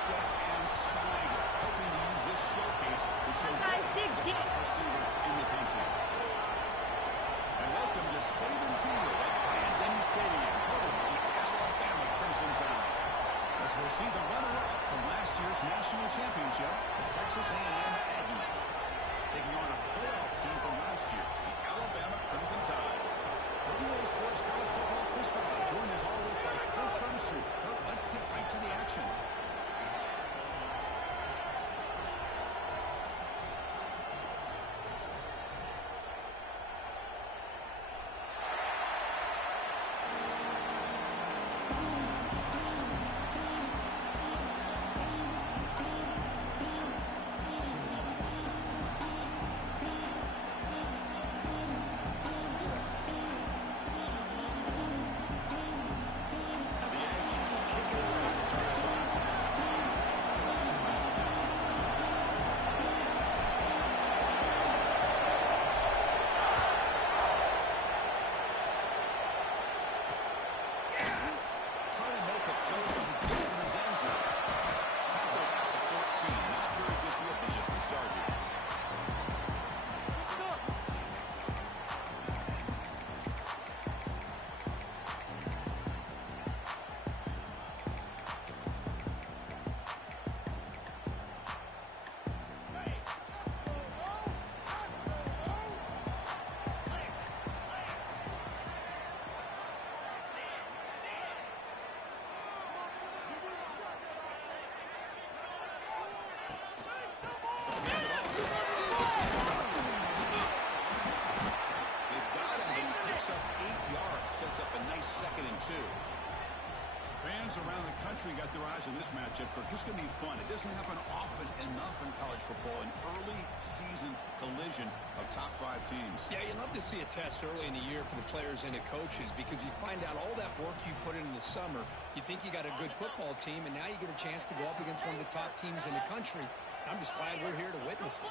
set and snag it, hoping to use this showcase to show the top receiver in the country. And welcome to Saban Field at Bryant-Denny Stadium, home of the Alabama Crimson Tide. As we'll see the runner-up from last year's national championship, the Texas A&M Aggies, taking on a playoff team from last year, the Alabama Crimson Tide. For EA Sports College Football Quiz Friday, joined as always by Kirk Hermstreet. Kirk, let's get right to the action. Fans around the country got their eyes on this matchup, but it's going to be fun. It doesn't happen often enough in college football, an early season collision of top 5 teams. Yeah, you love to see a test early in the year for the players and the coaches because you find out all that work you put in the summer. You think you got a good football team, and now you get a chance to go up against one of the top teams in the country. I'm just glad we're here to witness it.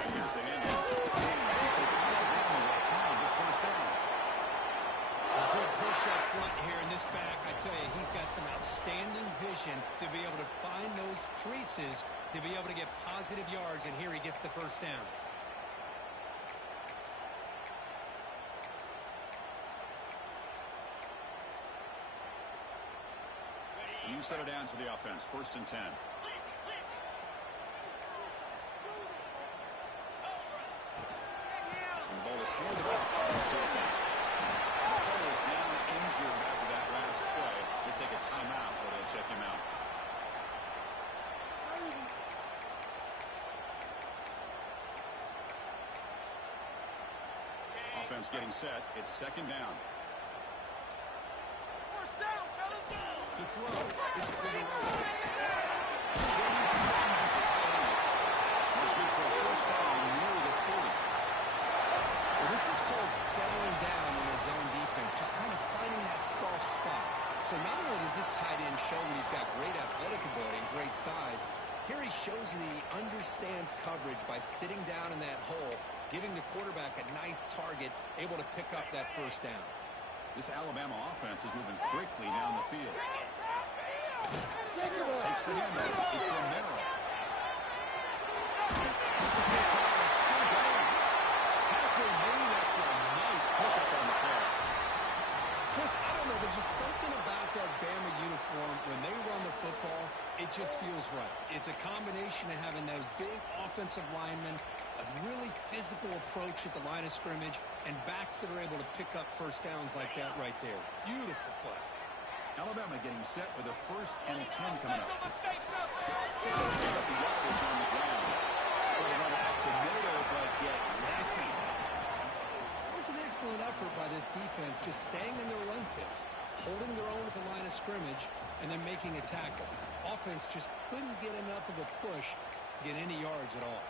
Here's the handoff. The first down. A good push up front here in this back. I tell you, he's got some outstanding vision to be able to find those creases, to be able to get positive yards, and here he gets the first down. You set it down for the offense. 1st and 10. And the ball is handed off by the shotgun. The player is down injured after that last play. They'll take a timeout or they'll check him out. Offense getting set. It's 2nd down. To throw. It's Figueroa. That's good for a first down near the 40. Well, this is called settling down in his own defense, just kind of finding that soft spot. So not only does this tight end show that he's got great athletic ability and great size, here he shows that he understands coverage by sitting down in that hole, giving the quarterback a nice target, able to pick up that first down. This Alabama offense is moving quickly down the field. Takes the handoff. It's Romero. Still going. Tackle made after a nice pickup on the play. Chris, I don't know. There's just something about that Bama uniform. When they run the football, it just feels right. It's a combination of having those big offensive linemen, a really physical approach at the line of scrimmage, and backs that are able to pick up first downs like that right there. Beautiful play. Alabama getting set with a 1st and 10 coming up. It's going to pick up the yardage on the ground. Going to run it up the middle, but get nothing. That was an excellent effort by this defense, just staying in their run fits, holding their own at the line of scrimmage, and then making a tackle. Offense just couldn't get enough of a push to get any yards at all.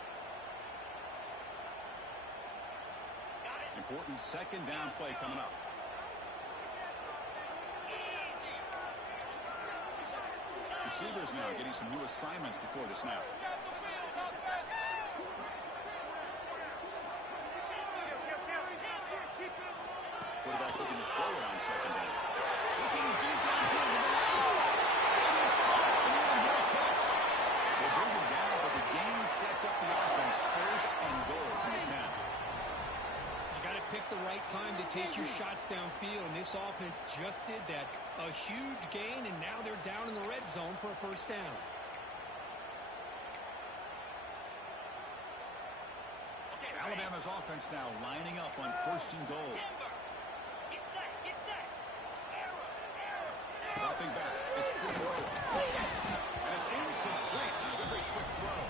Important 2nd down play coming up. Receivers now getting some new assignments before the snap. Quarterback looking to throw it on 2nd down. Looking deep downfield. allocate your shots downfield, and this offense just did that. A huge gain, and now they're down in the red zone for a first down. Alabama's offense now lining up on 1st and goal. Dropping back. It's Figueroa. And it's incomplete. A very quick throw.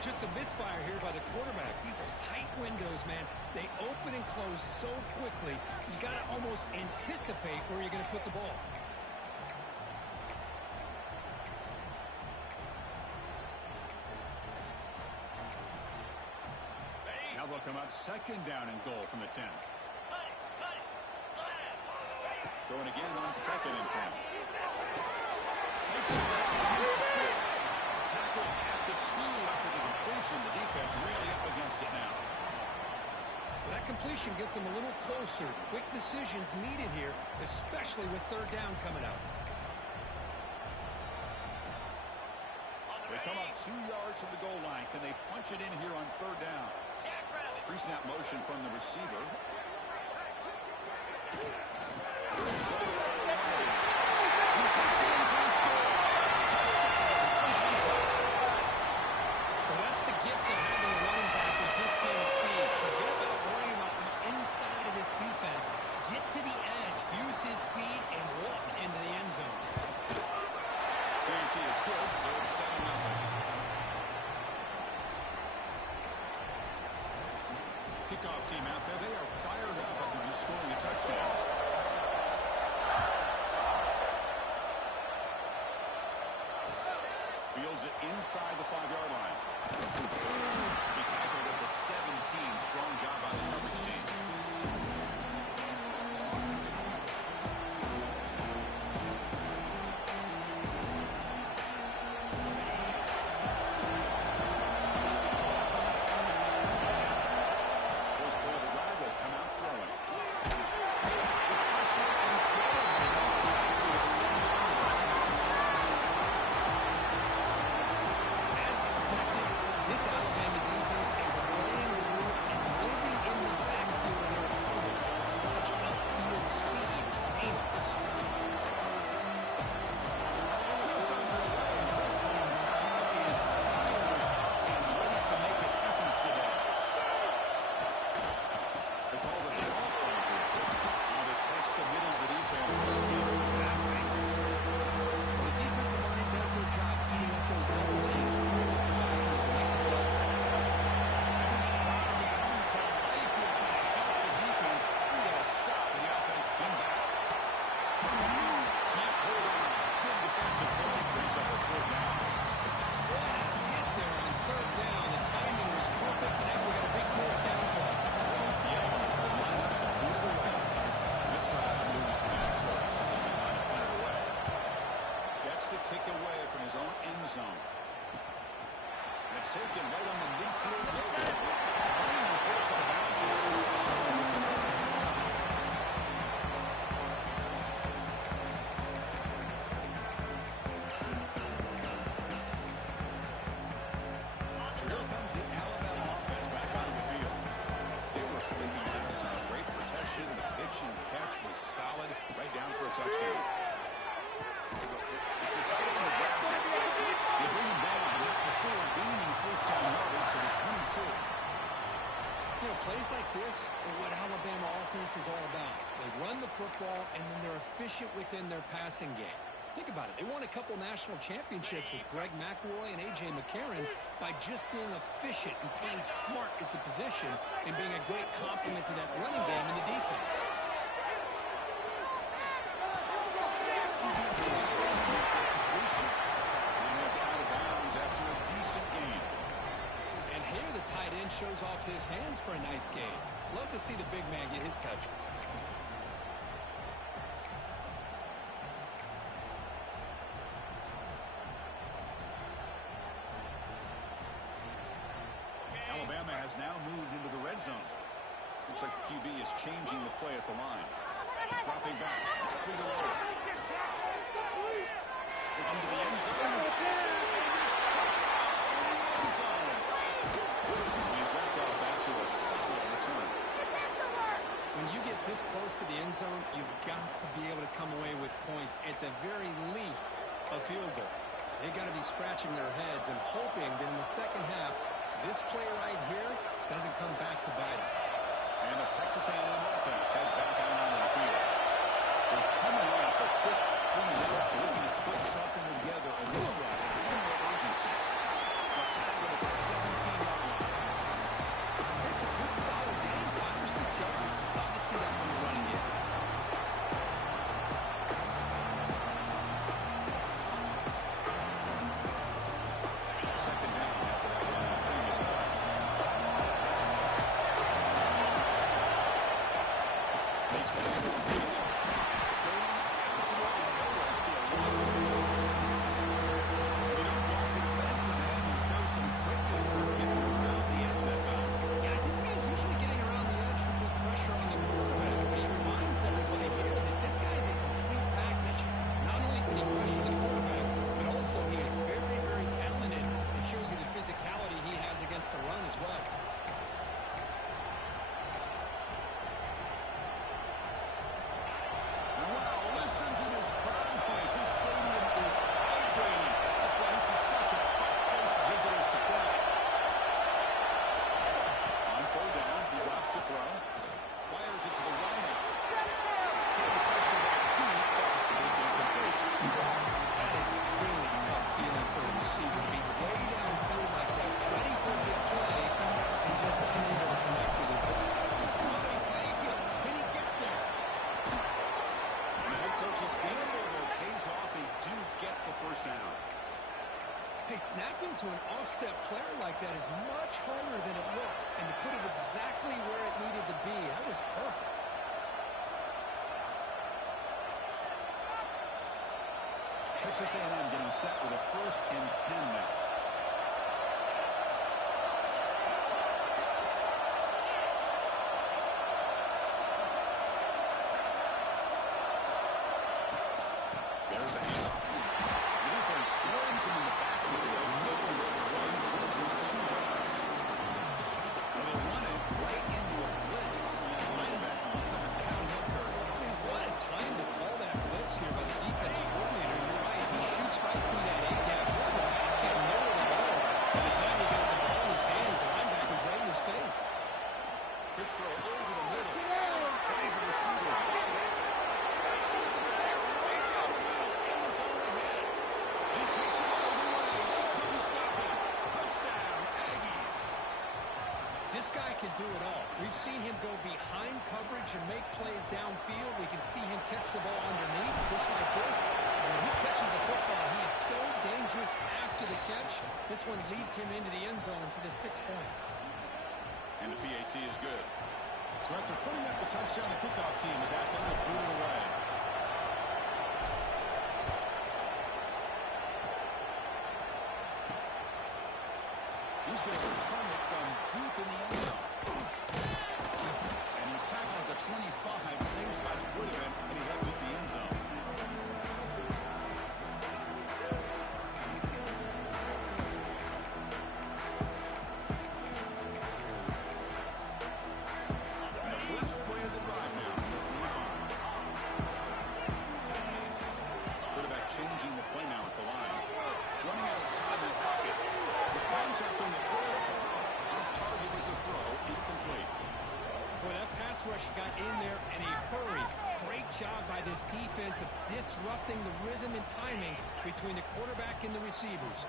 Just a misfire here by the quarterback. These are tight windows, man. They open and close so quickly. You got to almost anticipate where you're going to put the ball. Now they'll come up 2nd down and goal from the 10. Throwing again on 2nd and 10. Makes it chance to score. Tackle at the 2 after the completion. The defense really up against it now. That completion gets them a little closer. Quick decisions needed here, especially with 3rd down coming up. They come up 2 yards from the goal line. Can they punch it in here on 3rd down? Pre-snap motion from the receiver. He takes it in for the score. Touchdown. Well, that's the gift of having a running back with this kind of speed. Forget about worrying about the inside of this defense. Get to the edge, use his speed, and walk into the end zone. Guarantee is good, so it's 7-0. Kickoff team out there. They are fired up after just scoring a touchdown. Fields it inside the 5-yard line. He tackled at the 17. Strong job by the coverage team. Plays like this are what Alabama offense is all about. They run the football, and then they're efficient within their passing game. Think about it. They won a couple national championships with Greg McElroy and A.J. McCarron by just being efficient and playing smart at the position and being a great complement to that running game in the defense. Tight end shows off his hands for a nice game. Love to see the big man get his touches. Alabama has now moved into the red zone. Looks like the QB is changing the play at the line. Dropping back. It's Figueroa. Into the end zone. When you get this close to the end zone, you've got to be able to come away with points, at the very least, a field goal. They got to be scratching their heads and hoping that in the second half, this play right here doesn't come back to bite them. And the Texas A&M offense heads back out onto the field. They're coming off a quick 3 minutes, so looking to put something together on this drive. A little more urgency. They'll tackle it at the 17-yard line. It's a good, solid game, 5 or 6 yards. Love to see that from the running game. Second down after that run on the previous play. Takes it over the field. Going absolutely nowhere. Be a loss of the ball. They don't block the defensive end and show some quickness for getting around the edge that time. Yeah, this guy's usually getting around the edge to put pressure on the quarterback. But he reminds everybody here that this guy's a complete package. Not only can he pressure the quarterback, but also he is very, very talented and shows you the physicality he has against the run as well. Wow, listen to this crowd noise. This stadium is vibrating. That's why this is such a tough place for visitors to play. On 4th down, he drops to throw. Fires it to the right. Trying to push the ball deep, but it's incomplete. That is a really tough feeling for a receiver to be way downfield like that, ready for a big play, and just unable to connect with it. Well, they fake it. Can he get there? And the head coach's gamble, though, pays off. They do get the first down. Hey, snapping to an offset player like that is much harder than it looks, and to put it exactly where it needed to be, that was perfect. Texas A&M getting set with a 1st and 10 now. There's a handoff. The defense slams him in the backfield. They have nowhere to run. Loses 2 yards. Well, they run it right into a blitz. And that linebacker was coming downhill curve. Man, what a time to call that blitz here by the defensive coordinator. You're right. He shoots right through that A-gap. Quarterback can't nowhere to go. By the time he got the ball in his hands, the linebacker's right in his face. Quick throw over the middle. Finds a receiver wide open. Makes it to the field. Right down the middle. End zone ahead. He takes it all the way. They couldn't stop him. Touchdown, Aggies. This guy can do it all. We've seen him go behind coverage and make plays downfield. We can see him catch the ball underneath, just like this. And when he catches the football, he is so dangerous after the catch. This one leads him into the end zone for the 6 points. And the PAT is good. So after putting up the touchdown, the kickoff team is out there to boot it away. He's going to return it from deep in the end zone. And he's tackled at the 25, same spot it would have been, and he left it in the end zone. And the first play of the drive now, the 25. Quarterback changing the play now at the line. Running out of time in the pocket. There's contact on the throw. Off target with the throw. Incomplete. Boy, that pass rush got in there in a hurry. Great job by this defense of disrupting the rhythm and timing between the quarterback and the receivers.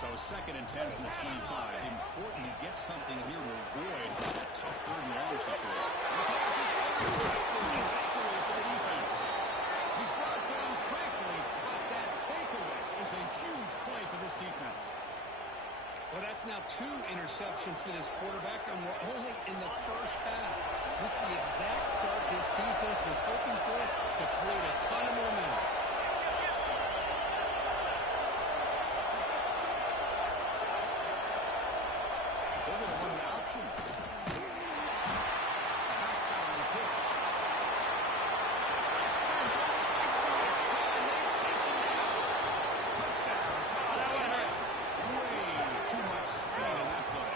So 2nd and 10 from the 25. Important to get something here to avoid that tough 3rd and long situation. And the pass is intercepted. A takeaway for the defense. He's brought down quickly, but that takeaway is a huge play for this defense. Well, that's now 2 interceptions for this quarterback, and we're only in the first half. This is the exact start this defense was hoping for to create a ton of momentum. They're going to run the option. Back's got on the pitch. Spin goes to the right side. And they chase him down. Touchdown, Texas A&M. Way too much speed in that play.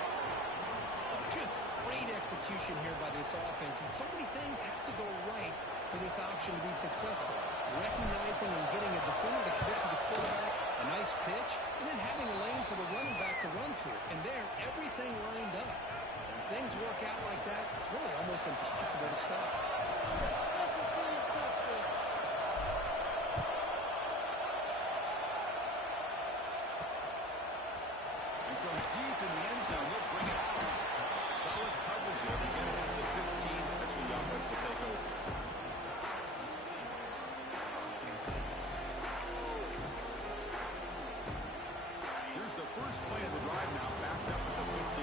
Just great execution execution here by this offense, and so many things have to go right for this option to be successful. Recognizing and getting a defender to commit to the quarterback, a nice pitch, and then having a lane for the running back to run through. And there, everything lined up. When things work out like that, it's really almost impossible to stop. And from deep in the end zone, they'll bring it out. Solid coverage there. They get it at the 15. That's when the offense will take over. Here's the first play of the drive now, backed up at the 15.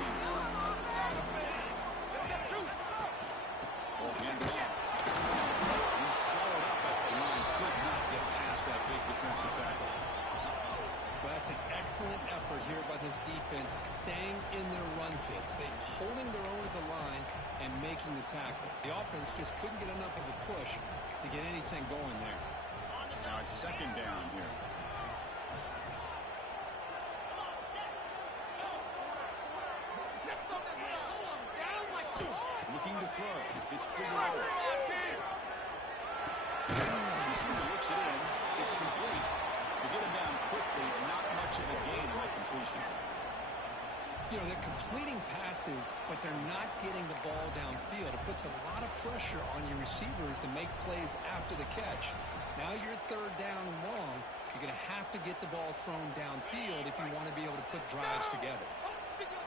Well, hand it off. He's swallowed up at the line. Could not get past that big defensive tackle. Well, that's an excellent effort here by this defense, staying in their run fits. They're holding their own at the line and making the tackle. The offense just couldn't get enough of a push to get anything going there. Now it's second down here. Looking to throw. It's pretty low. Receiver looks it in. It's complete. To get him down quickly, not much of a gain on that completion. You know, they're completing passes, but they're not getting the ball downfield. It puts a lot of pressure on your receivers to make plays after the catch. Now you're third down and long. You're going to have to get the ball thrown downfield if you want to be able to put drives together.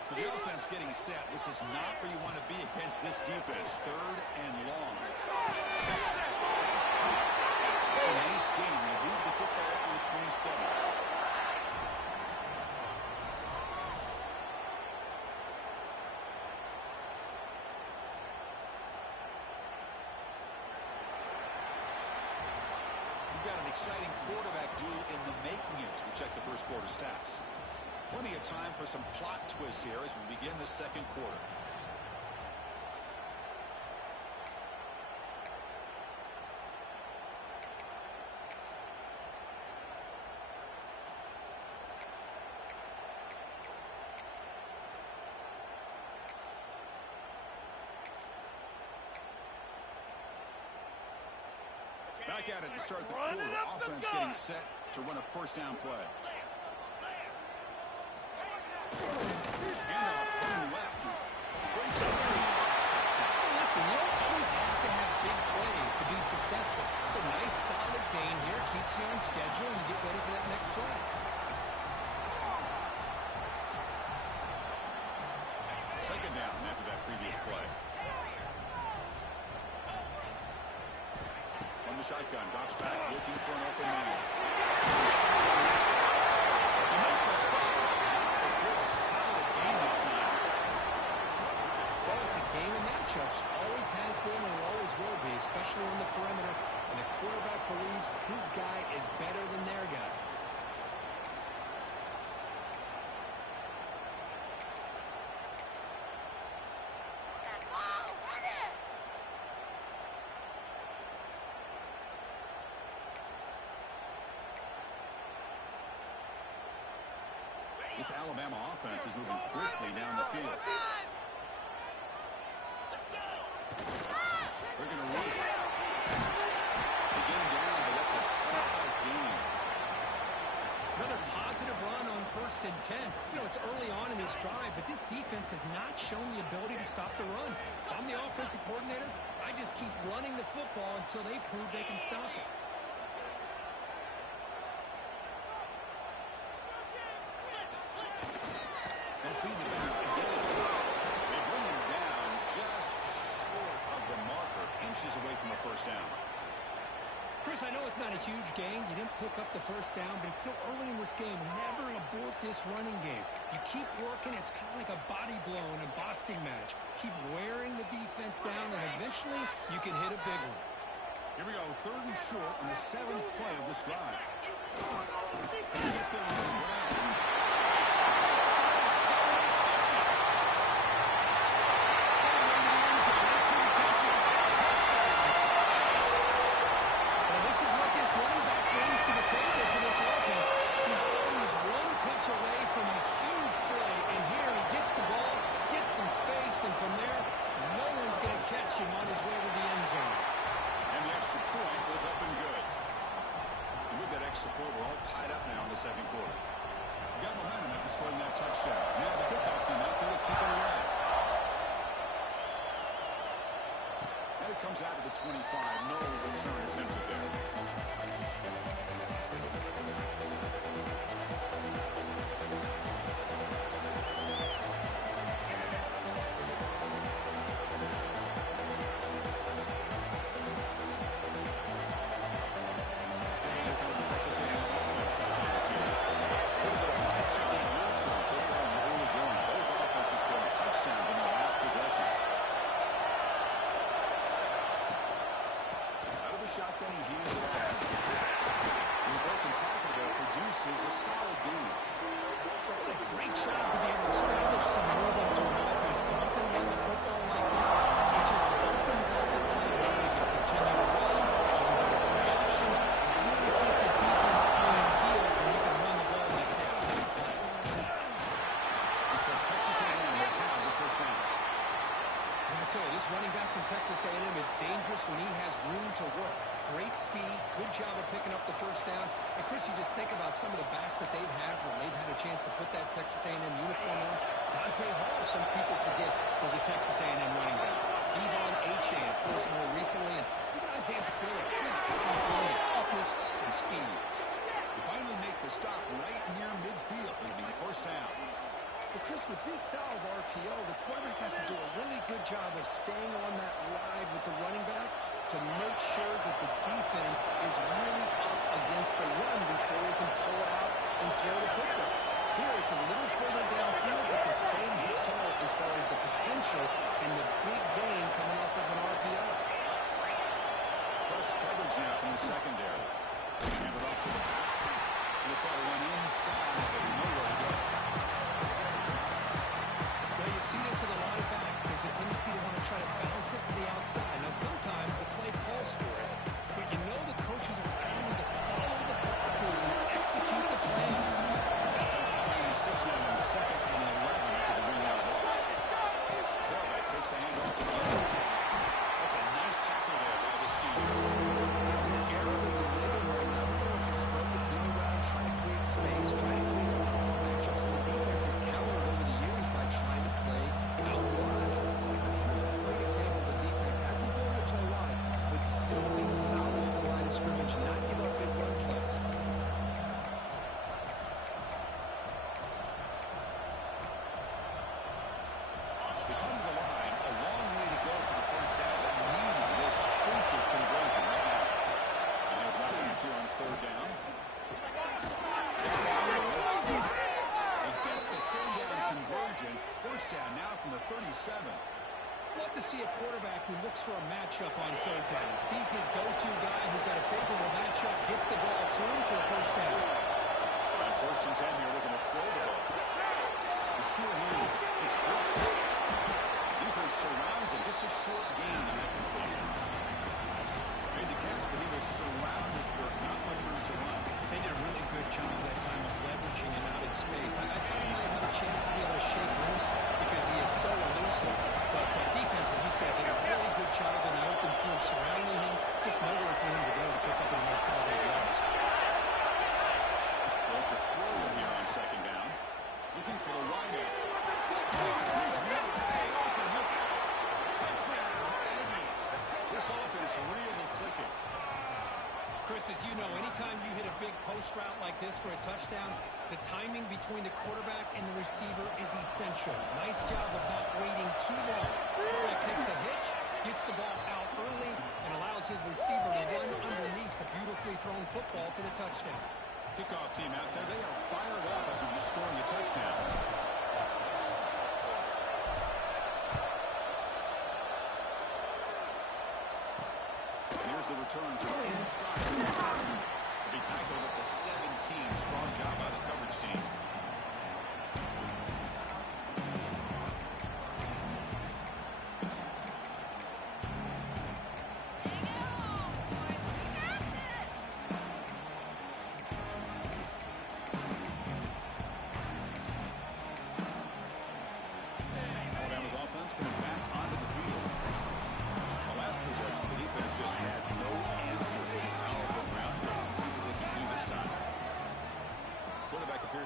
So the offense getting set. This is not where you want to be against this defense. Third and long. It's a nice game. You move the football up to the 27. We've got an exciting quarterback duel in the making as we check the first quarter stats. Plenty of time for some plot twists here as we begin the second quarter. Back at it to start the quarter. Offense getting set to run a first down play. Handoff going left. Great start. Hey, listen, you don't always have to have big plays to be successful. It's a nice, solid gain here. Keeps you on schedule, and you get ready for that next play. Second down after that previous play. On the shotgun, drops back, looking for an open man. He makes the stop. For a solid game that time. Well, it's a game of matchups. Always has been and always will be, especially on the perimeter. And the quarterback believes his guy is better than their guy. This Alabama offense is moving quickly down the field. They're going to run it. To get him down, but that's a solid gain. Another positive run on 1st and 10. You know, it's early on in this drive, but this defense has not shown the ability to stop the run. If I'm the offensive coordinator, I just keep running the football until they prove they can stop it. They'll feed the back again. They bring him down just short of the marker, inches away from a first down. Chris, I know it's not a huge gain. You didn't pick up the first down, but it's still early in this game. Never abort this running game. You keep working. It's kind of like a body blow in a boxing match. Keep wearing the defense down, and eventually you can hit a big one. Here we go, third and short on the 7th play of this drive. They get there on the ground. And from there, no one All tied up now in the second quarter. We got momentum after scoring that touchdown. Now the kickoff team out there to kick it away. And it comes out of the 25. No return attempted there. Shotgun, he hands it off. And the broken tackle there produces a solid gain. What a great job to be able to establish some rhythm to an offense. When you can run the football like this, it just opens up the playability to continue to run. Reaction, and really keep the defense on their heels when you can run the ball like this. And so Texas A&M will have the first down. I tell you, this running back from Texas A&M is dangerous when he has room to work. Great speed, good job of picking up the first down. And Chris, you just think about some of the backs that they've had when they've had a chance to put that Texas A&M uniform on. Dante Hall, some people forget, was a Texas A&M running back. Devon Achane, of course, more recently. And even Isaiah Spiller, good tight blend of toughness and speed. They finally make the stop right near midfield. It'll be first down. But Chris, with this style of RPO, the quarterback has to do a really good job of staying on that ride with the running back to make sure that the defense is really up against the run before he can pull it out and throw the football. Here, it's a little further downfield, but the same result as far as the potential and the big gain coming off of an RPO. Press coverage now from the secondary. They hand it off to the back. They'll try to run inside, but they know where to go. See this with a lot of backs. There's a tendency to want to try to bounce it to the outside. Now, sometimes the play calls for it, but you know the coaches are telling you to follow the blockers and execute the plan. Offense playing 6 now in second and 11 after the wing out loss. Quarterback takes the handoff again. That's a nice tackle there by the senior. In an era that we live in where everyone wants to spread the field out, try to create space, try to create one-on-one matchups, and the defense has countered over the years by trying to play out wide. Here's a great example of a defense has the ability to play wide, but still be solid at the line of scrimmage, not give up big run plays. They come to the line, a long way to go for the first down, but needing this crucial conversion right now. And they're dropping it here on third down. They get the third down conversion. First down now from the 37. Love to see a quarterback who looks for a matchup on third down. Sees his go-to guy who's got a favorable matchup, gets the ball to him for a first down. On first and 10 here, looking to throw the ball. The sure hand, it's Brooks. Defense surrounds him. Just a short gain on that completion. Made the catch, but he was surrounded for not much room to run. They did a really good job that time of leveraging him out in space. I thought he might have a chance to be able to shake loose because he is so elusive. But defense, as you said, did a really good job in the open field surrounding him. Just nowhere for him to go to pick up any more positive yards. Broke the throw here on second down. Looking for the wideout. He's really open. Look out. Touchdown, Aggies. This offense really clicking. Chris, as you know, anytime you hit a big post route like this for a touchdown, the timing between the quarterback and the receiver is essential. Nice job of not waiting too long. Quarterback takes a hitch, gets the ball out early, and allows his receiver to run underneath the beautifully thrown football for the touchdown. Kickoff team out there. They are fired up after just scoring a touchdown. Here's the return from inside. He tackled at the 17. Strong job by the coverage team. Alabama's offense coming back onto the field. The last possession, the defense just had no answer for this powerful ground game. Let's see what they can do this time.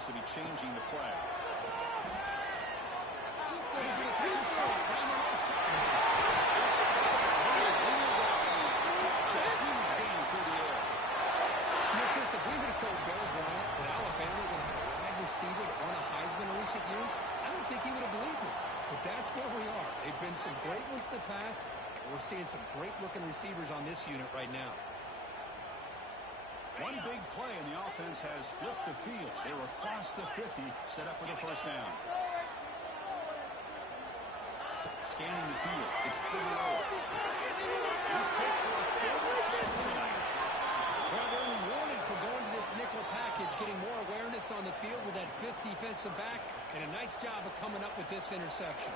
to be changing the play. He's going to take a shot down the left side. It's a huge gain through the air. Chris, if we would have told Bill Bryant that Alabama would have a wide receiver that won a Heisman in recent years, I don't think he would have believed us. But that's where we are. They've been some great ones in the past. We're seeing some great-looking receivers on this unit right now. One big play in the offense has flipped the field. They were across the 50, set up with a first down. Scanning the field, it's Figueroa. He's picked for a third time tonight. Well, they're rewarded for going to this nickel package, getting more awareness on the field with that fifth defensive back, and a nice job of coming up with this interception.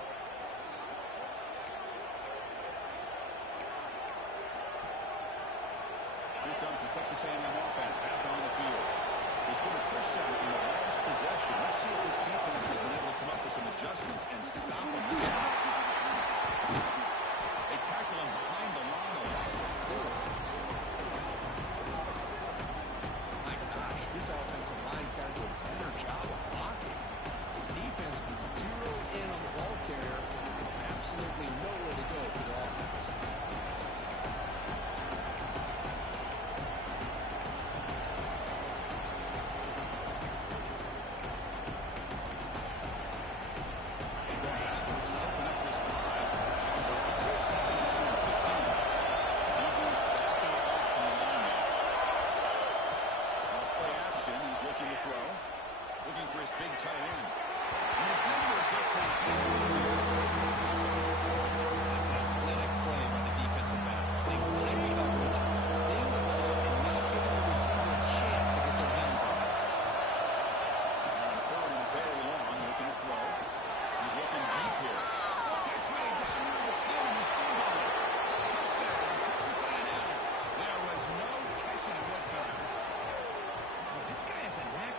Here comes the Texas A&M offense back on the field. They scored a touchdown in the last possession. Let's see if this defense has been able to come up with some adjustments and stop them this time. They tackle him behind the line, a loss of 4. My gosh, this offensive line's got to do a better job of blocking. The defense was zeroed in on the ball carrier and absolutely nowhere to go for the offense.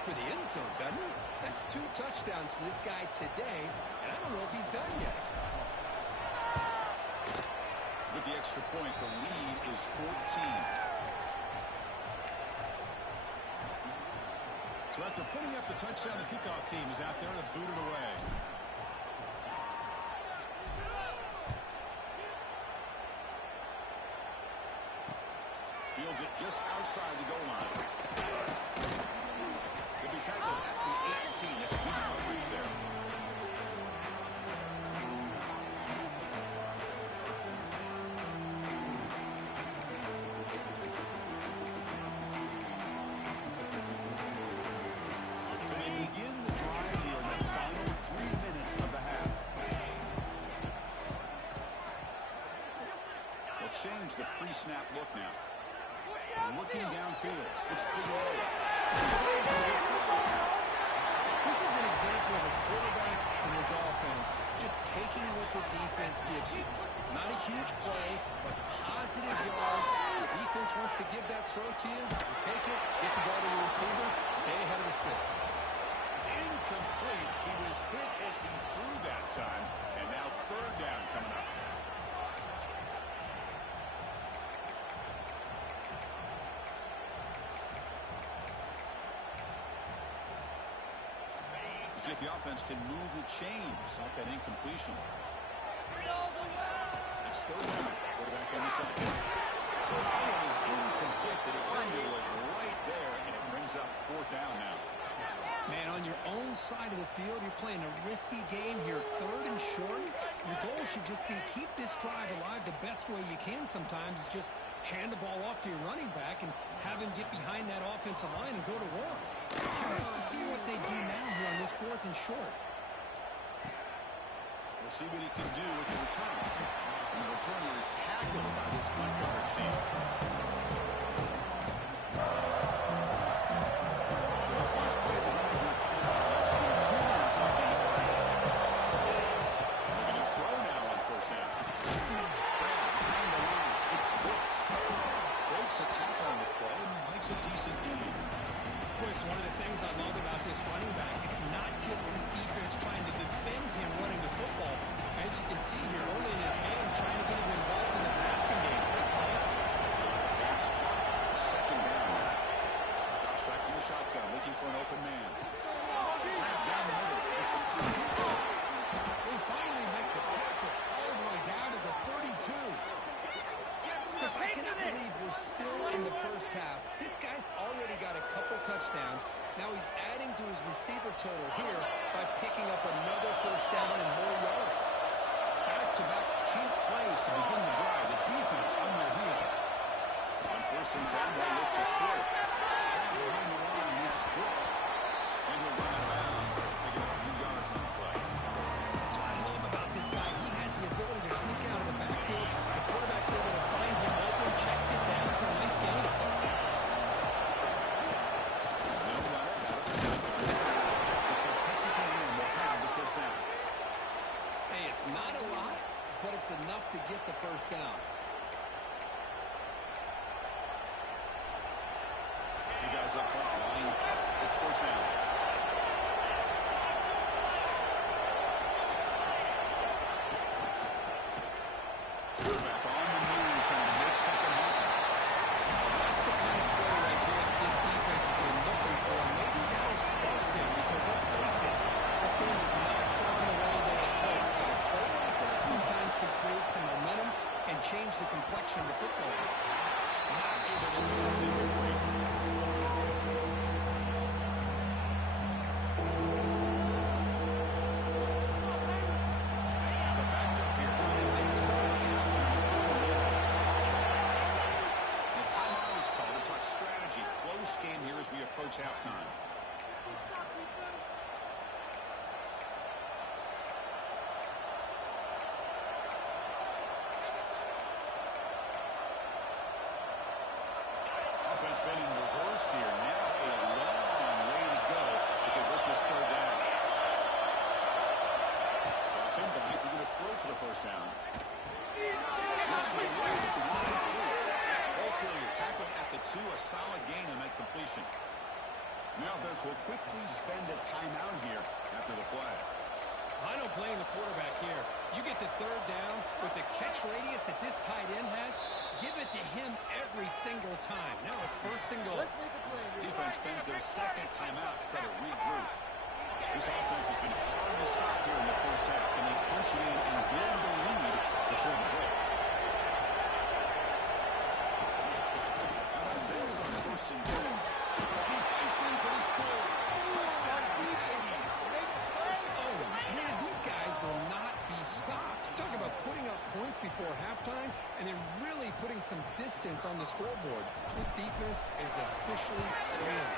For the end zone, doesn't he? That's 2 touchdowns for this guy today, and I don't know if he's done yet. With the extra point, the lead is 14. So after putting up the touchdown, the kickoff team is out there to boot it away. Fields it just outside the goal line. He'll be tackled at the 18. That's good coverage there. So they begin the drive here in the final 3 minutes of the half. They'll change the pre-snap look now. Looking downfield, it's Figueroa. This is an example of a quarterback in his offense just taking what the defense gives you. Not a huge play, but positive yards. The defense wants to give that throw to you. You take it, get the ball to your receiver, stay ahead of the sticks. It's incomplete. He was hit as he threw that time, and now third down coming up. See if the offense can move the chains off that incompletion. It's third down. Quarterback on the shotgun. That one is incomplete. The defender was right there, and it brings up fourth down now. Man, on your own side of the field, you're playing a risky game here, third and short. Your goal should just be keep this drive alive the best way you can sometimes is just hand the ball off to your running back and have him get behind that offensive line and go to work. Curious to see what they do now here on this fourth and short. We'll see what he can do with the return. And the returner is tackled by this punt coverage team. So the first play of the drive here coming up less than 2 minutes after the play. They're going to throw now on first down. Behind the line, it's Brooks. Breaks a tackle on the play and makes a decent gain. It's one of the things I love about this running back. It's not just this defense trying to defend him running the football. As you can see here early in this game, trying to get him involved in the passing game. Pass clock, second down. Drops back from the shotgun, looking for an open man. touchdowns. Now he's adding to his receiver total here by picking up another first down and more yards. Back-to-back cheap plays to begin the drive. The defense on their heels. On 1st and 10, they'll look to throw. Behind the line, he splits. And he'll run it around, picking up a few yards on the play. That's what I love about this guy. He has the ability to sneak out of the backfield. The quarterback's able to find him open, checks it down for a nice gain. So Texas A&M will have the first down. Hey, it's not a lot, but it's enough to get the first down. You guys up front, line. It's first down. Quarterback on the move trying to make something happen. That's the kind of play right there that this defense has been looking for. Maybe that'll spark them because let's face it, this game has not gone the way they had hoped. But a play like that sometimes can create some momentum and change the complexion of the football game. Not able to connect it quickly. But backed up here, trying to make something happen. The timeout is called to talk strategy. Close game here as we approach halftime. Offense been in reverse here. Now a long way to go to convert this third down. Dropping back, we're going to throw for the first down. Looks to the right, and it's complete. Ball carrier tackled at the 2, a solid gain on that completion. The offense will quickly spend a timeout here after the play. I don't blame the quarterback here. You get the third down with the catch radius that this tight end has, give it to him every single time. Now it's 1st and goal. Defense spends their second timeout to try to regroup. This offense has been hard to stop here in the first half, and they punch it in and build the lead before the break. How about this on 1st and goal? He fights in for the score. Touchdown, Aggies. Oh, man, these guys will not be stopped. Talk about putting up points before halftime and then really putting some distance on the scoreboard. This defense is officially winning.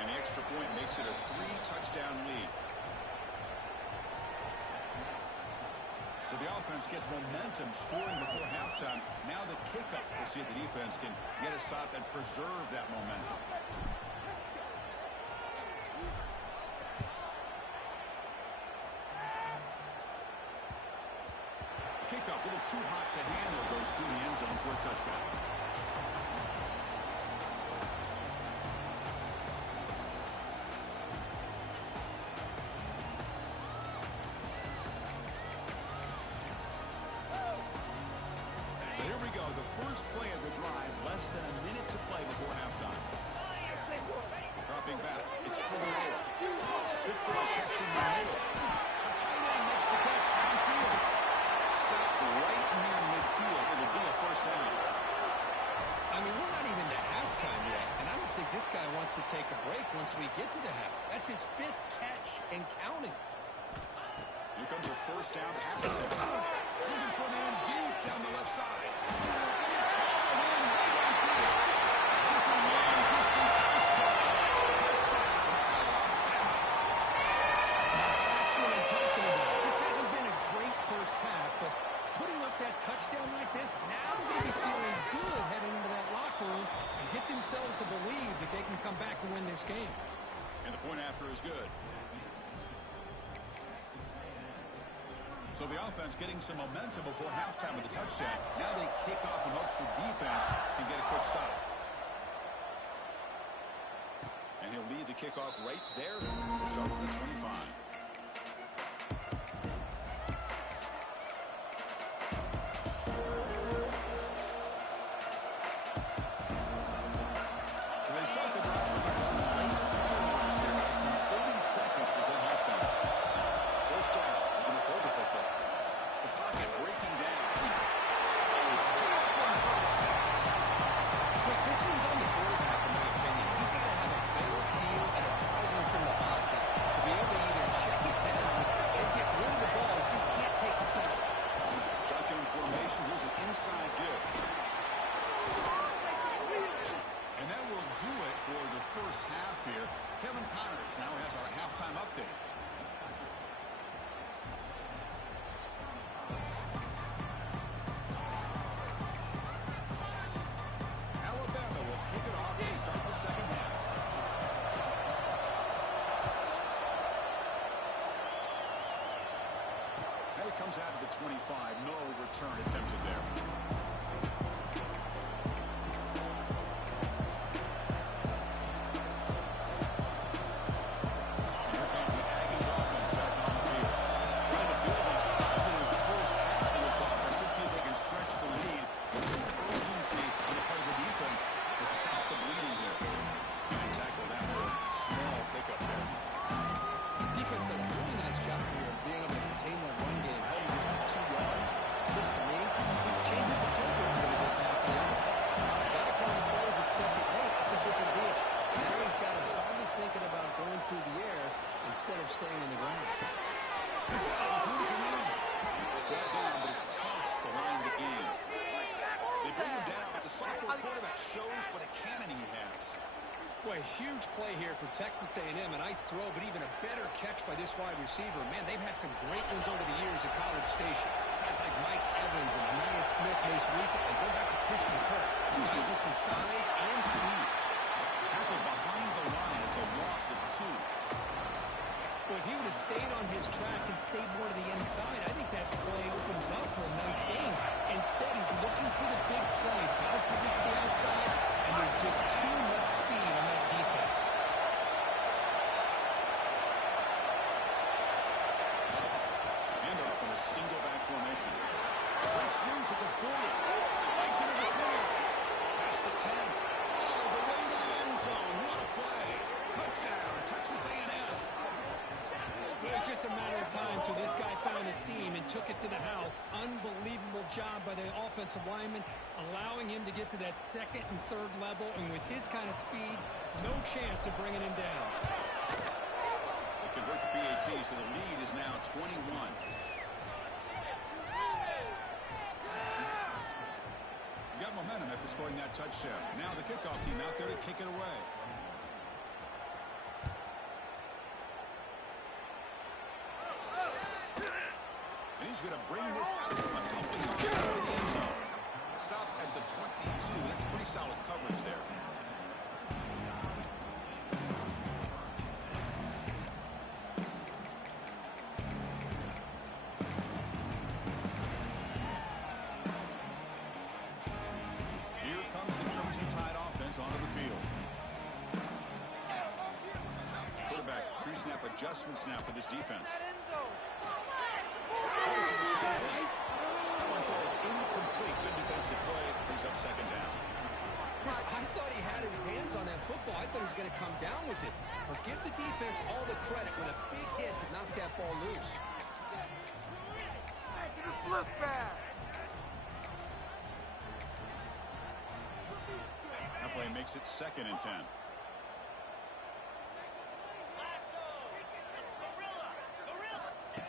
And the extra point makes it a 3-touchdown lead. So the offense gets momentum scoring before halftime. Now the kickoff. We'll see if the defense can get a stop and preserve that momentum. Kickoff a little too hot to handle. Goes through the end zone for a touchback. So here we go. The first play of the drive. Less than a minute to play before halftime. Dropping back. It's Figueroa. Figueroa testing the middle. The tight end makes the catch downfield. Stop right near midfield. It'll be a first down. I mean, we're not even to halftime yet, and I don't think this guy wants to take a break once we get to the half. That's his 5th catch and counting. Here comes a first down pass attempt. Looking for a man deep down the left side. It is hauled in right downfield. It's a long-distance house play. Touchdown, Alabama. That's what I'm talking about. This hasn't been a great first half, but putting up that touchdown like this, now they're going to be feeling good heading into that locker room and get themselves to believe that they can come back and win this game. And the point after is good. So the offense getting some momentum before halftime with the touchdown. Now they kick off in hopes the defense can get a quick stop. And he'll lead the kickoff right there to start with the 25. So they start the drive with some late fireworks here. Less than 30 seconds before halftime. First down. They're going to throw the football. The pocket breaking down. Chris, this one's on the quarterback, in my opinion. He's got to have half here. Kevin Connors now has our halftime update. Alabama will kick it off to start the second half. Now he comes out of the 25. No return attempted there. Instead of staying in the ground. Brought down, but it's past the line of the game. They bring him down, but the sophomore quarterback shows what a cannon he has. Boy, huge play here for Texas A&M. A nice throw, but even a better catch by this wide receiver. Man, they've had some great ones over the years at College Station. Guys like Mike Evans and Anaya Smith most recently. Go back to Christian Kirk. Guys with some size and speed. Tackle behind the line. It's a loss of 2. Well, if he would have stayed on his track and stayed more to the inside, I think that play opens up for a nice game. Instead, he's looking for the big play, bounces it to the outside, and there's just too much speed on that defense. Handoff in a single back formation. Breaks loose at the 40. Breaks into the clear. Past the 10. All the way to the end zone. What a play. Touchdown, Texas A&M. It was just a matter of time till this guy found a seam and took it to the house. Unbelievable job by the offensive lineman, allowing him to get to that second and third level, and with his kind of speed, no chance of bringing him down. They convert the PAT, so the lead is now 21. You got momentum after scoring that touchdown. Now the kickoff team out there to kick it away. He's going to bring this out from a couple yards out of the end zone. Stop at the 22. That's pretty solid coverage there. Here comes the Crimson Tide offense onto the field. Quarterback pre-snap adjustments now for this defense. That one falls incomplete. Good defensive play. Brings up second down. Chris, I thought he had his hands on that football. I thought he was going to come down with it. But give the defense all the credit with a big hit to knock that ball loose. Making us look bad. That play makes it 2nd and 10.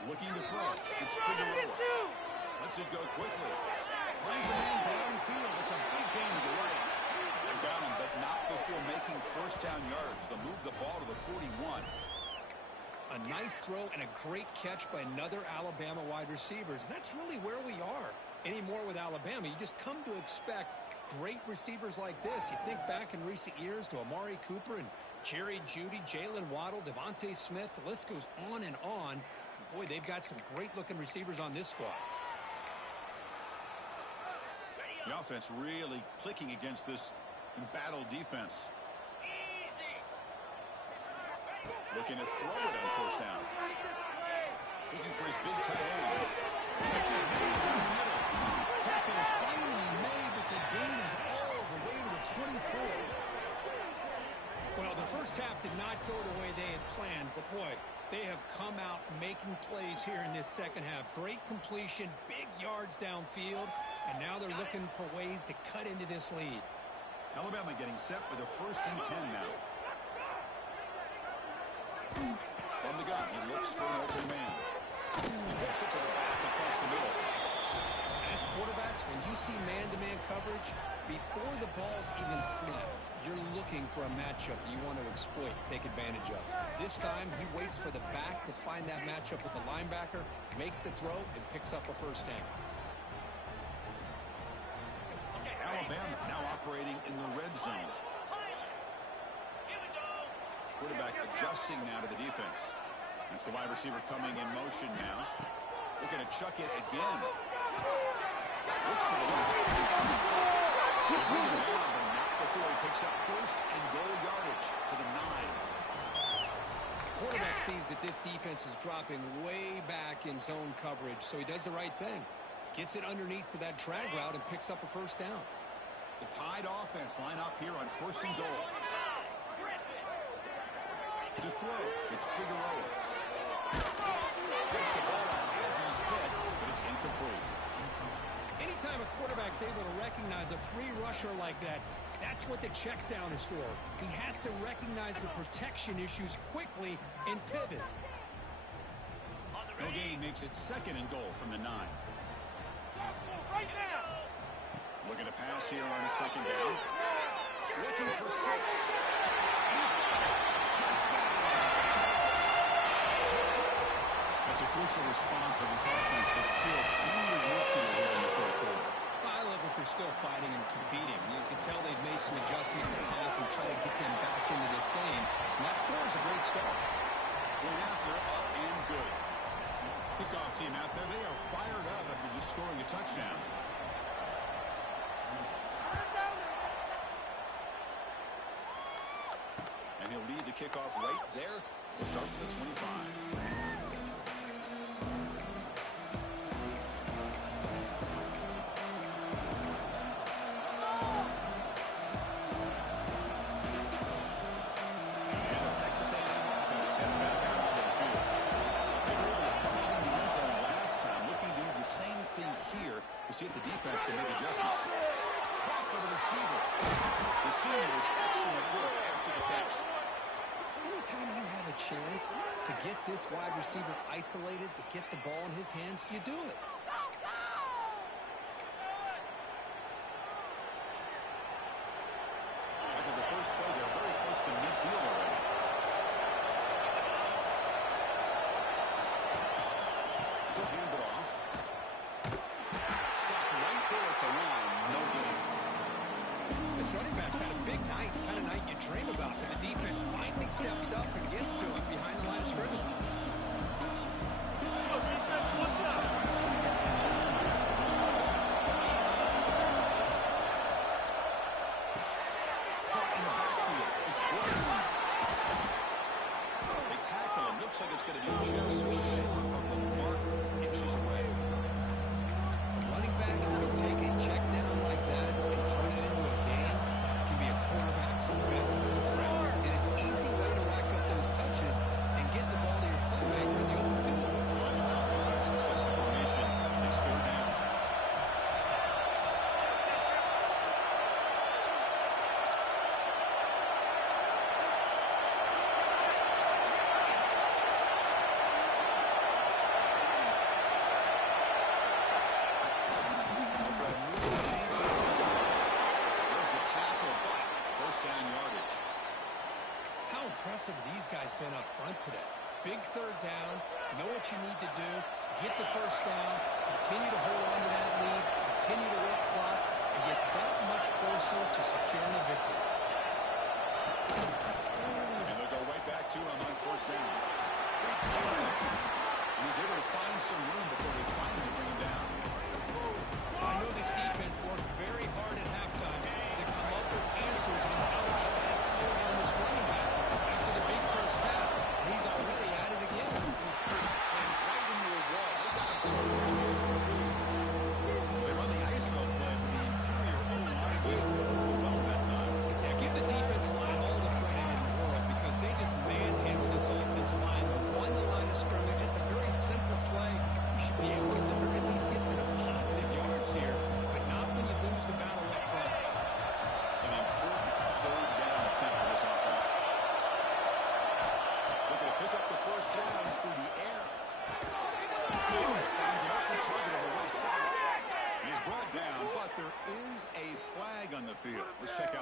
Looking to throw it. It's Figueroa. Lets it go quickly. Brings it in downfield. It's a big gain to the right. They've got him, but not before making first down yards. They'll move the ball to the 41. A nice throw and a great catch by another Alabama wide receivers. And that's really where we are anymore with Alabama. You just come to expect great receivers like this. You think back in recent years to Amari Cooper and Jerry Jeudy, Jalen Waddle, Devontae Smith. The list goes on and on. Boy, they've got some great-looking receivers on this squad. The offense really clicking against this embattled defense. Looking to throw it on first down. Looking for his big tight end. Catch is made down the middle. Tackle is finally made, but the gain is all the way to the 24. Well, the first half did not go the way they had planned, but boy, they have come out making plays here in this second half. Great completion, big yards downfield, and now they're looking for ways to cut into this lead. Alabama getting set for the 1st and 10 now. From the gun, he looks for an open man. He flips it to the back across the middle. As quarterbacks, when you see man-to-man coverage, Before the ball's even snapped, you're looking for a matchup that you want to exploit, take advantage of. This time, he waits for the back to find that matchup with the linebacker, makes the throw, and picks up a first down. Alabama now operating in the red zone. Quarterback adjusting now to the defense. That's the wide receiver coming in motion now. Looking to chuck it again. Looks to the left. Bring it around, but not before he picks up first and goal yardage to the 9. Quarterback sees that this defense is dropping way back in zone coverage, so he does the right thing. Gets it underneath to that drag route and picks up a first down. The Tide offense line up here on first and goal. To throw, it's Figueroa. Gets the ball out as he's hit, but it's incomplete. Anytime a quarterback's able to recognize a free rusher like that, that's what the check down is for. He has to recognize the protection issues quickly and pivot. No gain makes it second and goal from the 9. Right now. Looking to pass here on a second down. Looking for 6. He's got it. Touchdown. That's a crucial response for this offense, but still plenty of work to do here in the third quarter. I love that they're still fighting and competing. You can tell they've made some adjustments at half and try to get them back into this game. And that score is a great start. Going after up and good. Kickoff team out there, they are fired up after just scoring a touchdown. And he'll lead the kickoff right there. We'll start with the 25. See if the defense can make adjustments. Caught by the receiver. The senior with excellent work after the catch. Anytime you have a chance to get this wide receiver isolated, to get the ball in his hands, you do it. After the first play, they're very close to midfield already. He'll hand it off. Running backs had a big night, the kind of night you dream about, but the defense finally steps up and gets to him behind the line of scrimmage. Caught in the backfield. It's Boylan. They tackle him. Looks like it's going to be just short of the marker, inches away. A running back who can take a check down like that and turn it into a game can be a quarterback's best friend. And it's an easy way to rack up those touches and get the ball to your playmaker in the open field. Successful formation. It's third down. Impressive these guys been up front today. Big third down, know what you need to do, get the first down, continue to hold on to that lead, continue to work clock, and get that much closer to securing a victory. And they'll go right back to him on first down. And he's able to find some room before they finally bring him down. I know this defense worked very hard at halftime to come up with answers on how to try to slow down this running back after the big first half. And he's already at it again. Slams right into a wall. They got him through twice. They run the ISO play, but the interior O-line was overwhelmed that time. Yeah, give the defensive line all the credit in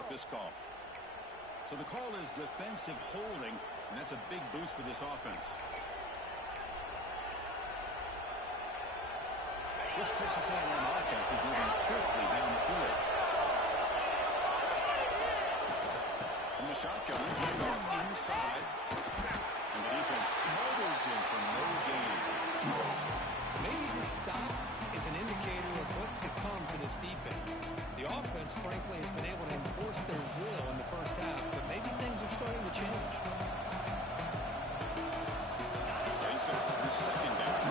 about this call. So the call is defensive holding, and that's a big boost for this offense. This Texas A&M offense is moving quickly down the field. From the shotgun, handoff inside. And the defense smothers him for no gain. Maybe this stop is an indicator of what's to come for this defense. The offense, frankly, has been able to enforce their will in the first half, but maybe things are starting to change. Brings it for his second down.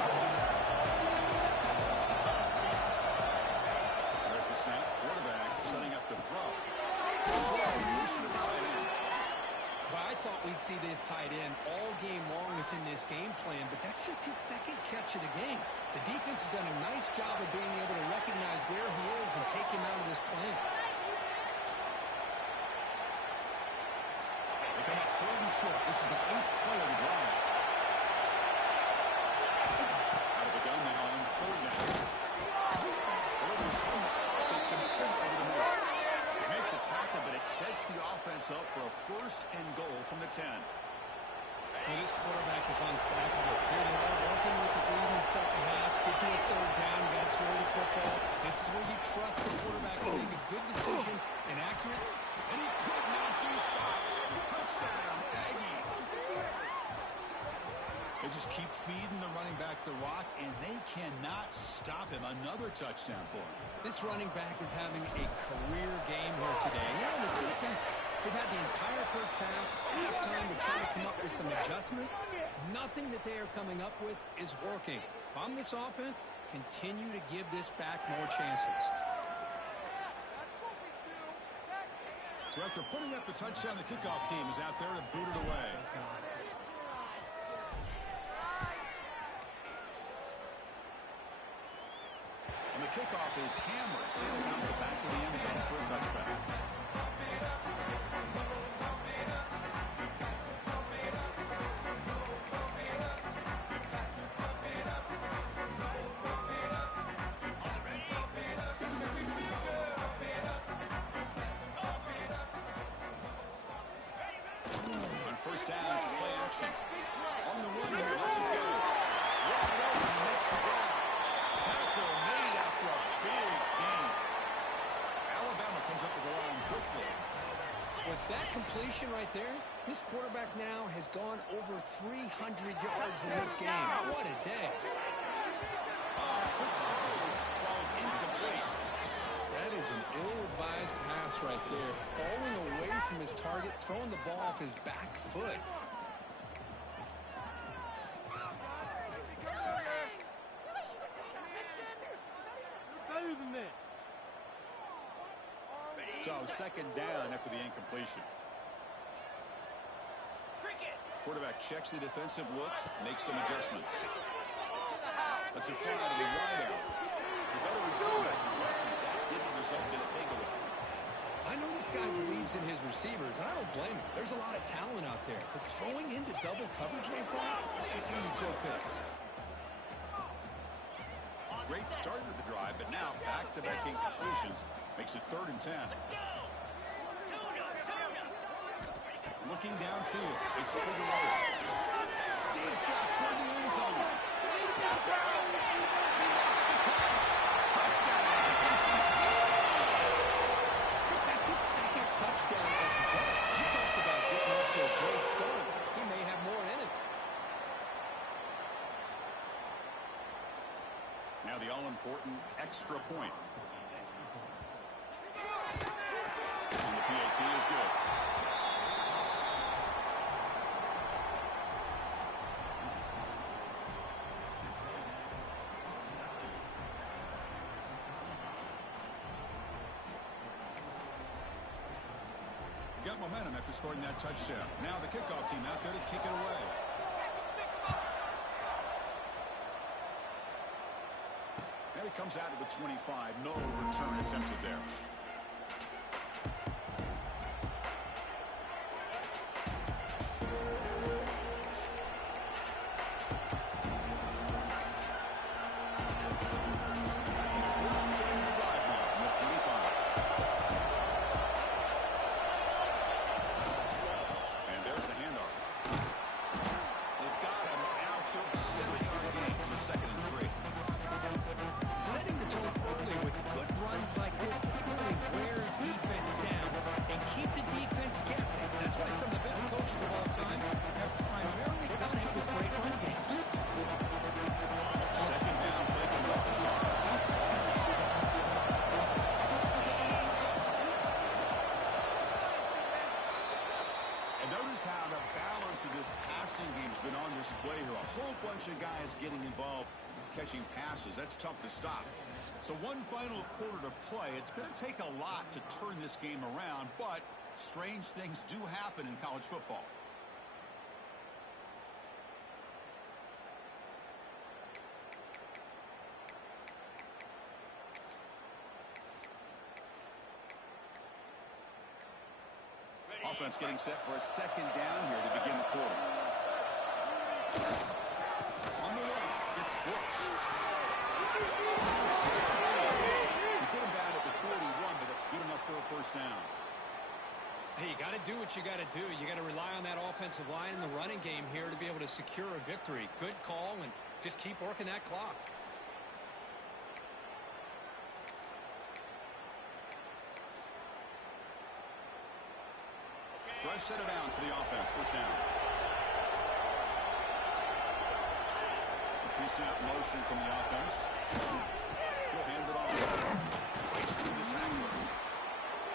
There's the snap. Quarterback setting up the throw. Short motion of the tight end. Well, I thought we'd see this tight end all game long within this game plan, but that's just his second catch of the game. The defense has done a nice job of being able to recognize where he is and take him out of this plan. They come up third and short. This is the 8th play of the drive. Out of the gun now on third down. Orders from the pocket complete over the middle. They make the tackle, but it sets the offense up for a first and goal from the 10. Well, this quarterback is unflappable. Here they are working with the lead in the second half. Get to a third down. Got to throw the football. This is where you trust the quarterback to make a good decision and accurate. And he could not be stopped. Touchdown, Aggies. They just keep feeding the running back the rock, and they cannot stop him. Another touchdown for him. This running back is having a career game here today. You know, the defense, they've had the entire first half, halftime, to try to come up with some adjustments. Nothing that they are coming up with is working. If I'm this offense, continue to give this back more chances. So after putting up the touchdown, the kickoff team is out there to boot it away. And the kickoff is hammered. Sails out the back of the end zone for a touchback. On first down, it's play action. On the run here, lets it go. Wide open, makes the grab. Tackle made after a big gain. Alabama comes up with the line quickly. With that completion right there, this quarterback now has gone over 300 yards in this game. What a day. Quick throw. Falls incomplete. That is an ill-advised pass right there. Falling away from his target, throwing the ball off his back foot. Better than that. So second down after the incompletion. Quarterback checks the defensive look, makes some adjustments. That's a fly to the wideout. The veteran quarterback lucky that didn't result in a takeaway. I know this guy believes in his receivers, and I don't blame him. There's a lot of talent out there. But throwing into double coverage like that, that's how you throw picks. Great start to the drive, but now back-to-back incompletions makes it 3rd and 10. Looking downfield, it's Figueroa. Deep shot toward the end zone. He makes the catch. Touchdown. Chris, that's his second touchdown of the day. You talked about getting off to a great start. He may have more in it. Now the all-important extra point. And the PAT is good. Got momentum after scoring that touchdown. Now the kickoff team out there to kick it away. And it comes out of the 25. No return attempted there. passing game's been on display here. A whole bunch of guys getting involved catching passes. That's tough to stop. So one final quarter to play. It's going to take a lot to turn this game around, but strange things do happen in college football. Offense getting set for a second down here to begin the quarter. On the run, it's Brooks. You get him down at the 41, but that's good enough for a first down. Hey, you got to do what you got to do. You got to rely on that offensive line in the running game here to be able to secure a victory. Good call, and just keep working that clock. Fresh set of downs for the offense. First down. Pre-snap motion from the offense. He'll hand it off. Breaks through the tackler.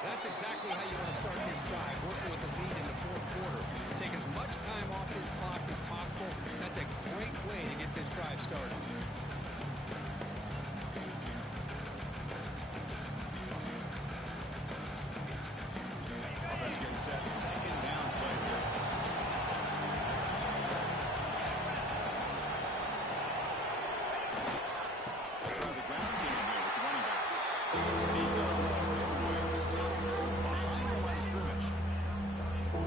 That's exactly how you want to start this drive, working with the lead in the fourth quarter. Take as much time off this clock as possible. That's a great way to get this drive started. Offense getting set. Second down play here. Try the ground game here with the running back. He goes nowhere. Stops behind the line of scrimmage.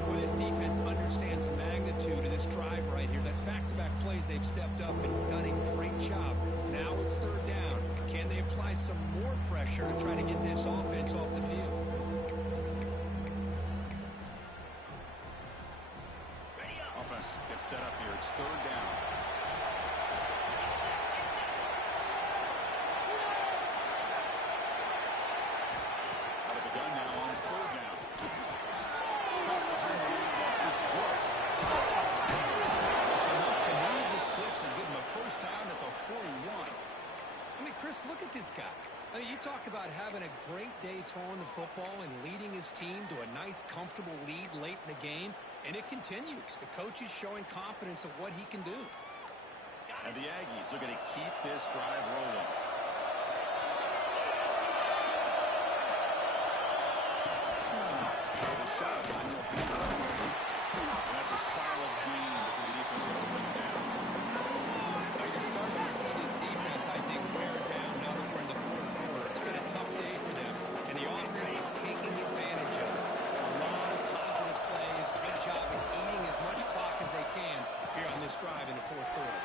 Well, this defense understands the magnitude of this drive right here. That's back-to-back plays they've stepped up and done a great job. Now it's third down. Can they apply some more pressure to try to get this offense off the field? Offense gets set up here. It's third down. Out of the gun now on third down. It's Brooks. It's enough to move the sticks and give him a first down at the 41. I mean, Chris, look at this guy. I mean, you talk about having a great day throwing the football and leading his team to a nice, comfortable lead late in the game, and it continues. The coach is showing confidence of what he can do. And the Aggies are going to keep this drive rolling. The shot on your hand. And that's a solid gain before the defense able to bring it down. Now you're starting to see this defense, I think, wear down now that we're in the fourth quarter. It's been a tough day for them, and the offense is taking advantage of it. A lot of positive plays. Good job of eating as much clock as they can here on this drive in the fourth quarter.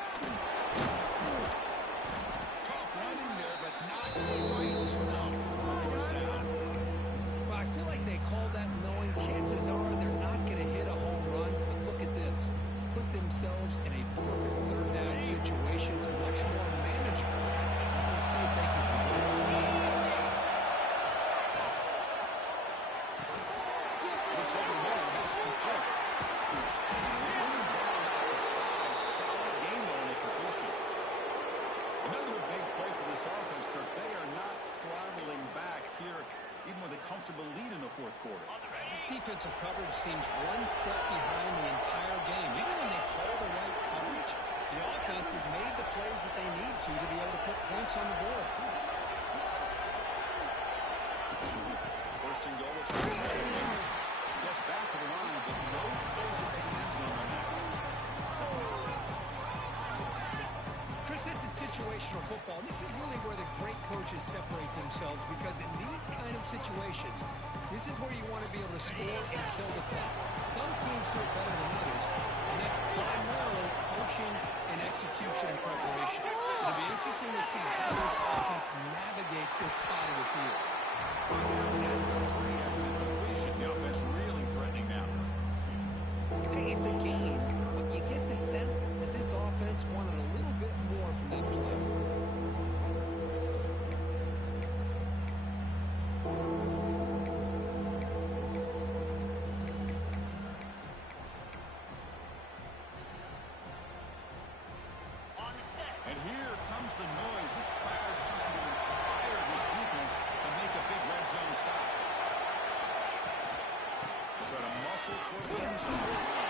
Tough running there, but not quite enough for a first down. Well, I feel like they called that knowing chances are they're not going to hit a home run. But look at this. Put themselves in a perfect third down situation. It's much more manageable. We'll see if they can convert it. It's over the middle. It's complete. Solid game though in the completion. Another big play for this offense, Kirk. They are not throttling back here, even with a comfortable lead in the fourth quarter. This defensive coverage seems one step behind the entire game. Even when they call the right coverage, the offense has made the plays that they need to be able to put points on the board. First and goal. Gets back to the line, but no place in the end zone on that. Chris, this is situational football. This is really where the great coaches separate themselves, because in these kind of situations, this is where you want to be able to score and kill the clock. Some teams do it better than others, and that's primarily coaching and execution and preparation. It'll be interesting to see how this offense navigates this spot of the field. The offense really threatening now. Hey, it's a game, but you get the sense that this offense wanted a little bit more from that play. And here comes the noise. This crowd is trying to inspire this defense to make a big red zone stop. They try to muscle toward the end zone.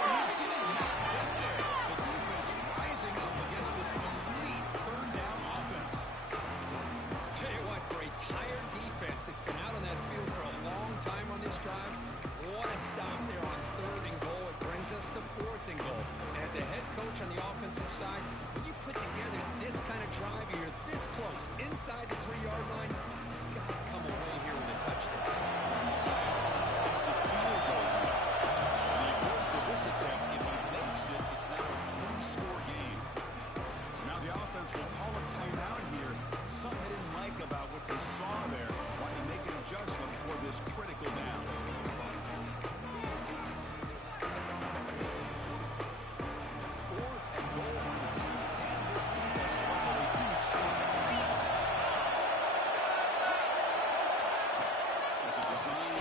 He did not brings us to 4th and goal. And as a head coach on the offensive side, when you put together this kind of drive, you're this close inside the 3-yard line, you've got to come away here with a touchdown. So comes the field goal. And the importance of this attempt, if he makes it, it's now a 3-score game. Now the offense will call a timeout here. Something they didn't like about what they saw there. Want to make an adjustment for this critical down. 4th and goal on the team, and this defense will have a huge shot. It's a design.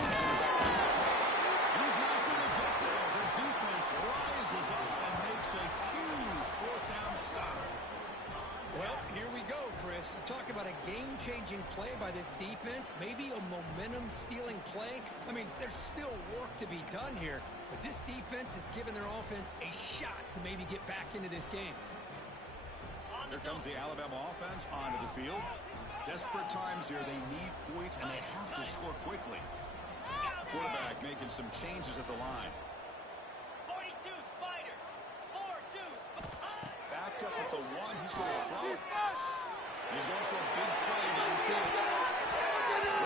He's not going to get there. The defense rises up and makes a huge 4th down stop. Well, here we go, Chris. Talk about a game-changing play by this defense, maybe a momentum-stealing play. I mean, there's still work to be done here, but this defense has given their offense a shot to maybe get back into this game. Here comes the Alabama offense onto the field. Desperate times here. They need points, and they have to score quickly. Quarterback making some changes at the line. 42 Spider. 4-2 Spider. Backed up at the 1. He's going to throw it. He's going for a big play downfield.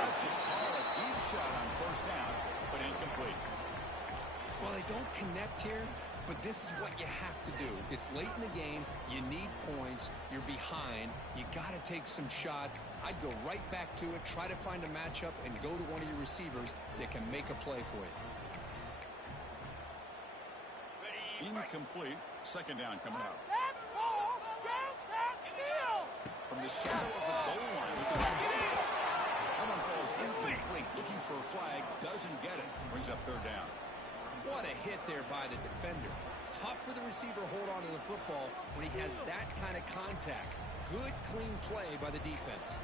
Wilson, a deep shot on 1st down, but incomplete. Well, they don't connect here, but this is what you have to do. It's late in the game. You need points. You're behind. You got to take some shots. I'd go right back to it, try to find a matchup, and go to one of your receivers that can make a play for you. Incomplete. 2nd down coming up. That ball gets that field. From the shadow of the goal line, looking for that one falls incomplete. Looking for a flag, doesn't get it. Brings up 3rd down. What a hit there by the defender. Tough for the receiver to hold on to the football when he has that kind of contact. Good, clean play by the defense.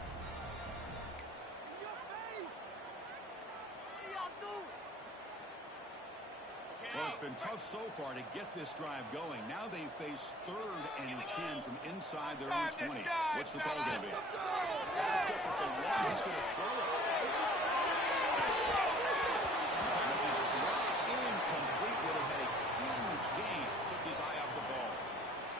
Well, it's been tough so far to get this drive going. Now they face 3rd and 10 from inside their own 20. What's the call going to be? Backed up at the 1. He's going to throw it. This is dropped incomplete. Would have had a huge gain. Took his eye off the ball.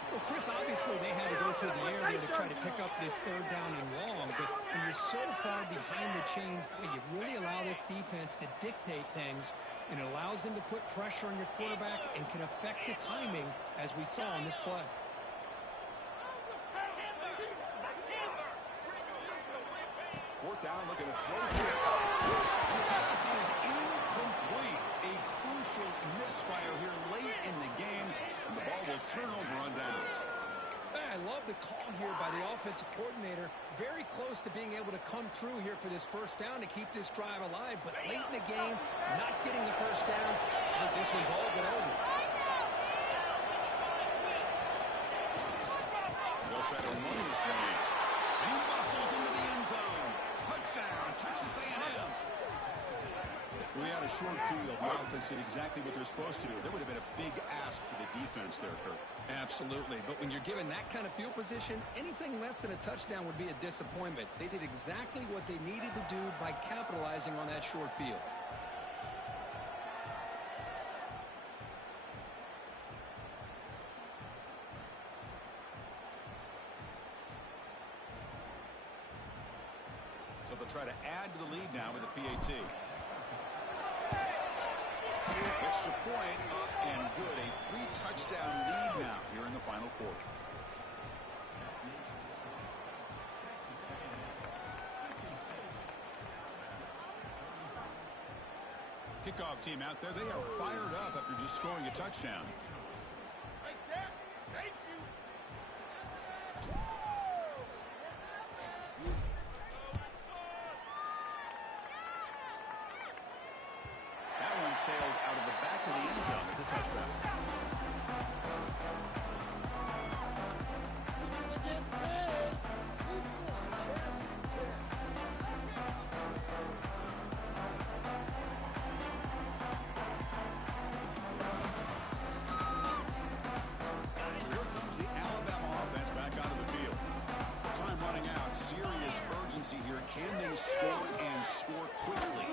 Well, Chris, obviously they had to go through the air there to try to pick up this 3rd down and long, but when you're so far behind the chains, well, you really allow this defense to dictate things, and it allows them to put pressure on your quarterback and can affect the timing, as we saw on this play. 4th down, looking to throw for it. And the pass is incomplete. A crucial misfire here late in the game, and the ball will turn over on downs. I love the call here by the offensive coordinator. Very close to being able to come through here for this 1st down to keep this drive alive, but late in the game, not getting the 1st down. I think this one's all but over. They'll try to run this one. He muscles into the end zone. Touchdown, Texas A&M. We had a short field. The offense did exactly what they're supposed to do. That would have been a big ask for the defense there, Kirk. Absolutely. But when you're given that kind of field position, anything less than a touchdown would be a disappointment. They did exactly what they needed to do by capitalizing on that short field. So they'll try to add to the lead now with a PAT. Extra point up and good. A 3-touchdown lead now here in the final quarter. Kickoff team out there. They are fired up after just scoring a touchdown. Take that. Thank you. That one sails out of the back of the end zone at the touchback. Here comes the Alabama offense back onto the field. Time running out. Serious urgency here. Can they score and score quickly?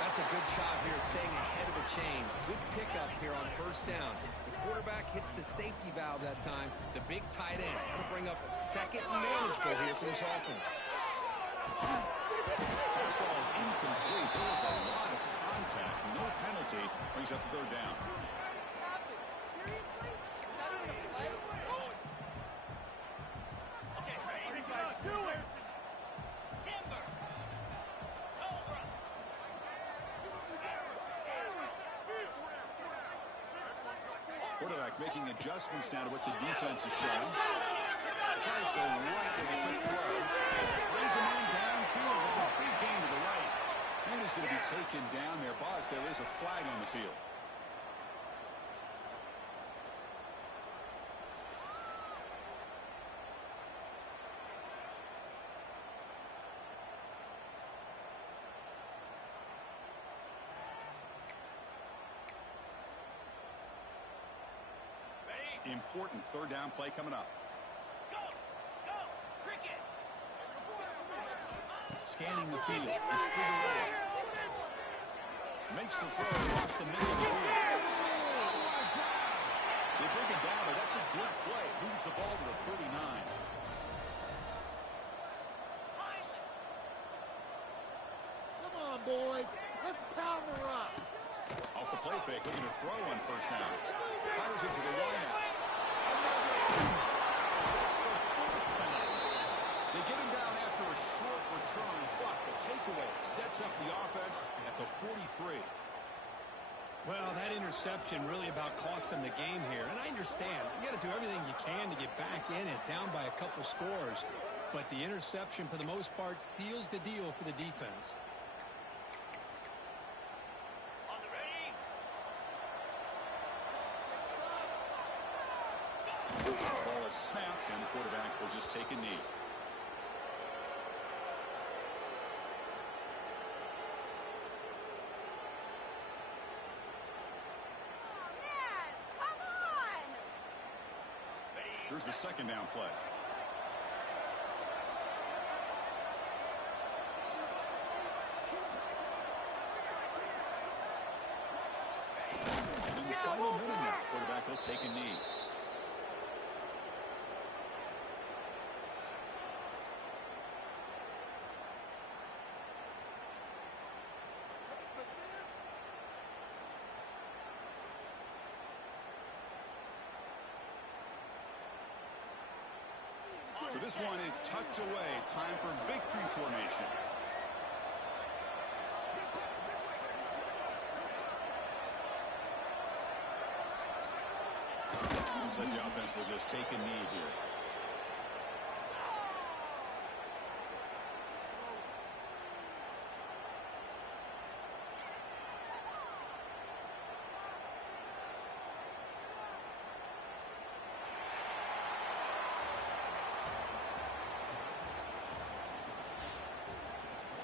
That's That's a good job here, staying ahead of the chains. Good pickup here on first down. The quarterback hits the safety valve that time. The big tight end. That'll bring up a second and manageable here for this offense. Pass ball is incomplete. There was a lot of contact. No penalty. Brings up third down. Quarterback making adjustments now to what the defense is showing. Tries to right with a quick throw. Brings a man downfield. It's a big gain to the right. Man is going to be taken down there, but there is a flag on the field. Important third down play coming up. Go! Go! Cricket! Scanning the field. It's Figueroa. Makes the throw across the middle of the field. Oh, my God! They bring it down, but that's a good play. Moves the ball to the 39. Come on, boys. Let's pound her up. Off the play fake, looking to throw on first down. Fires it to the wideout. That's the fourth time. They get him down after a short return, but the takeaway sets up the offense at the 43. Well, that interception really about cost them the game here. And I understand. You got to do everything you can to get back in it, down by a couple scores. But the interception, for the most part, seals the deal for the defense. Ball is snapped, and the quarterback will just take a knee. Here's the second down play. In the final minute now, quarterback will take a knee. So this one is tucked away. Time for victory formation. Looks like the offense will just take a knee